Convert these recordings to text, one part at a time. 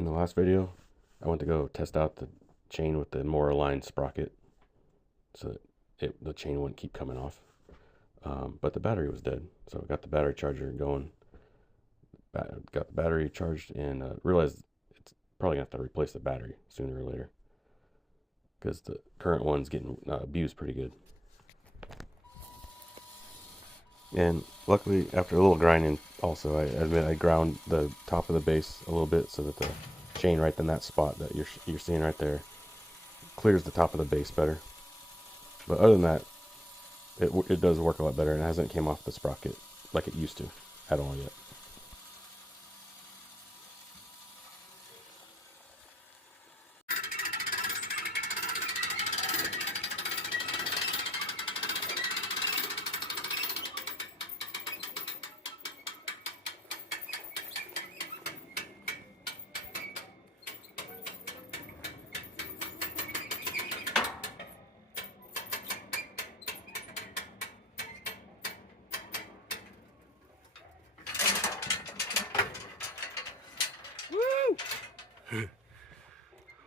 In the last video, I went to go test out the chain with the more aligned sprocket so that the chain wouldn't keep coming off. But the battery was dead, so I got the battery charger going. Got the battery charged and realized it's probably gonna have to replace the battery sooner or later because the current one's getting abused pretty good. And luckily, after a little grinding, also I admit I ground the top of the base a little bit so that the chain right in that spot that you're seeing right there clears the top of the base better. But other than that, it does work a lot better and it hasn't came off the sprocket like it used to at all yet.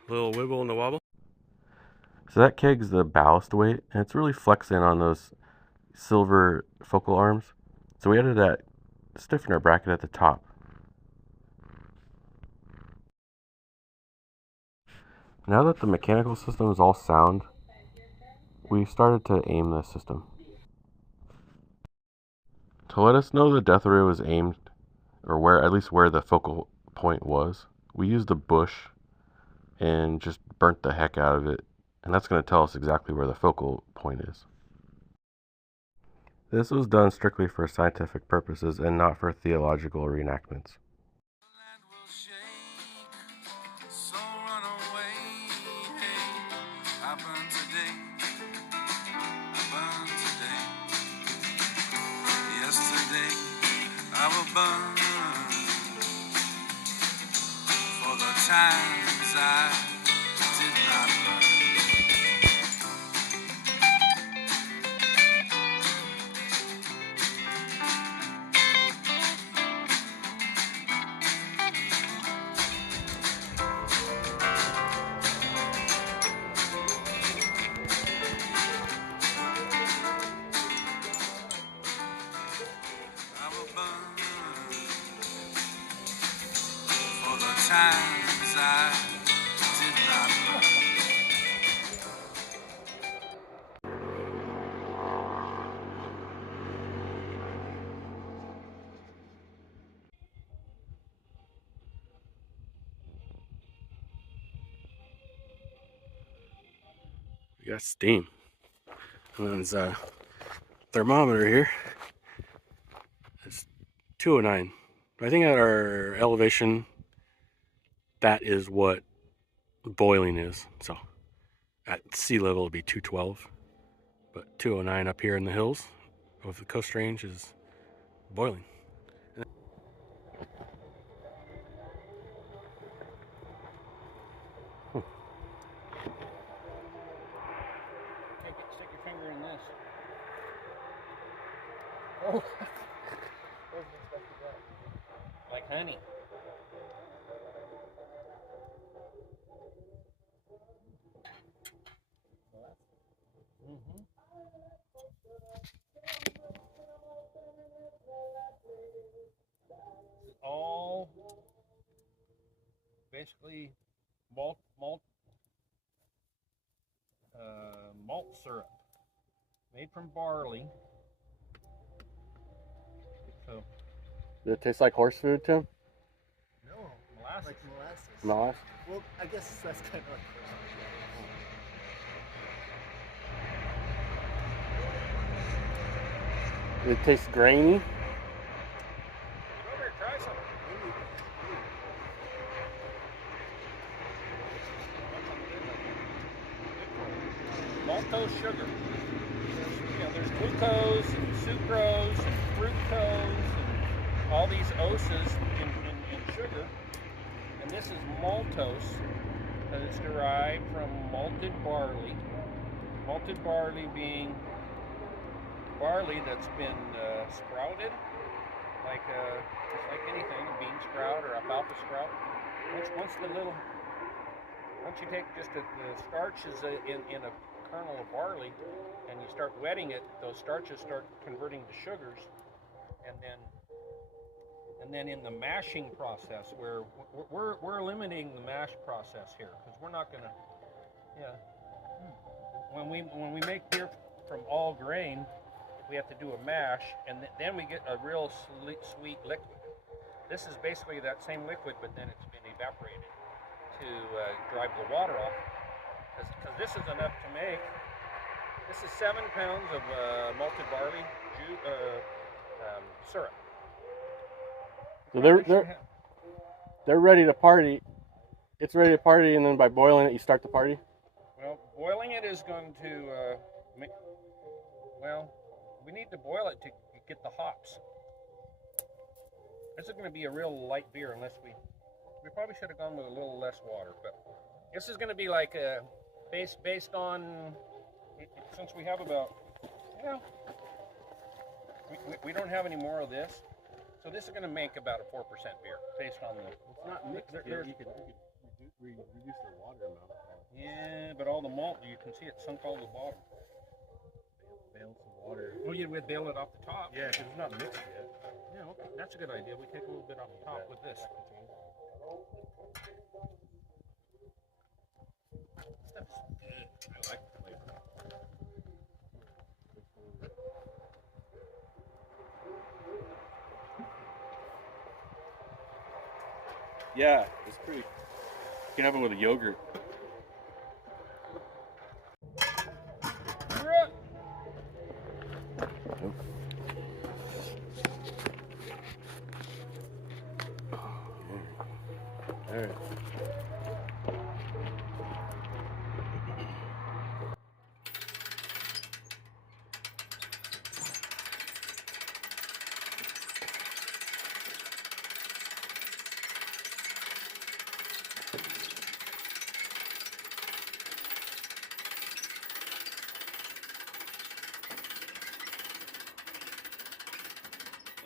Little wibble and a wobble. So that keg's the ballast weight, and it's really flexing on those silver focal arms. So we added that stiffener bracket at the top. Now that the mechanical system is all sound, we started to aim the system. To let us know the death ray was aimed, or at least where the focal point was, we used a bush and just burnt the heck out of it, and that's going to tell us exactly where the focal point is. This was done strictly for scientific purposes and not for theological reenactments. I will burn for the times I did not learn. I will burn for the times I did not learn. We got steam. And there's a thermometer here. It's 209. I think at our elevation, that is what boiling is. So at sea level, it'd be 212. But 209 up here in the hills of the Coast Range is boiling. Stick your finger in this. Oh, like honey. All basically malt syrup made from barley. So Does it taste like horse food, Tim? no molasses. Like molasses. Molasses? Well, I guess that's kind of like It tastes grainy. Go over here, try some. Maltose sugar. There's glucose and sucrose and fructose and all these oses in sugar. And this is maltose, and it's derived from malted barley. Malted barley being barley that's been sprouted, just like anything, a bean sprout or alfalfa sprout. Once you take just the starch is in a kernel of barley, and you start wetting it, those starches start converting to sugars, and then in the mashing process, where we're eliminating the mash process here, because we're not gonna, yeah. When we make beer from all grain, we have to do a mash, and then we get a real sweet liquid. This is basically that same liquid, but then it's been evaporated to drive the water off. Because this is enough to make. This is 7 pounds of malted barley syrup. So they're ready to party. It's ready to party, and then by boiling it, you start the party. Well, boiling it is going to we need to boil it to get the hops. This is going to be a real light beer unless we probably should have gone with a little less water, but this is going to be like based on, since we have about, we don't have any more of this, so this is going to make about a 4% beer based on the. It's not mixed. You could reduce the water amount. Yeah, but all the malt, you can see it sunk all the bottom. Bail some water. Well, you would bail it off the top. Yeah, because it's not mixed yet. Yeah, okay, that's a good idea. We take a little bit off the top with this. Stuff's good. I like the flavor. Yeah, it's pretty. You can have it with a yogurt. All right.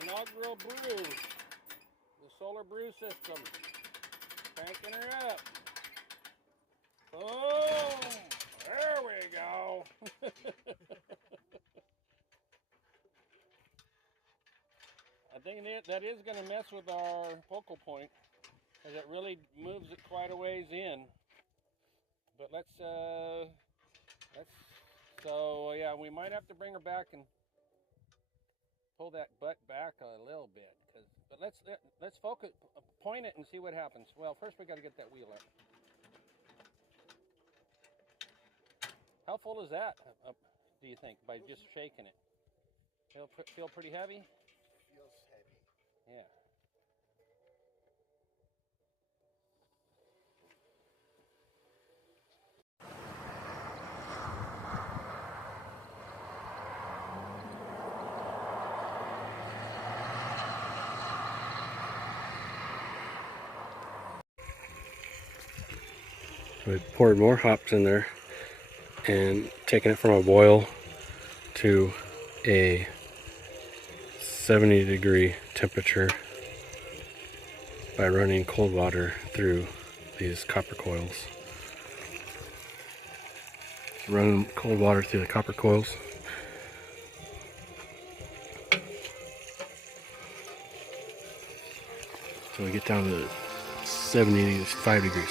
Inaugural brew, the solar brew system, cranking her up. Boom! There we go. I think that is going to mess with our focal point, because it really moves it quite a ways in. But so yeah, we might have to bring her back and pull that butt back a little bit, but let's focus, point it and see what happens. Well, first we got to get that wheel up. How full is that, do you think, by just shaking it? Feel pretty heavy? Feels heavy. Yeah. We poured more hops in there and taken it from a boil to a 70-degree temperature by running cold water through these copper coils. Running cold water through the copper coils. So we get down to 75 degrees.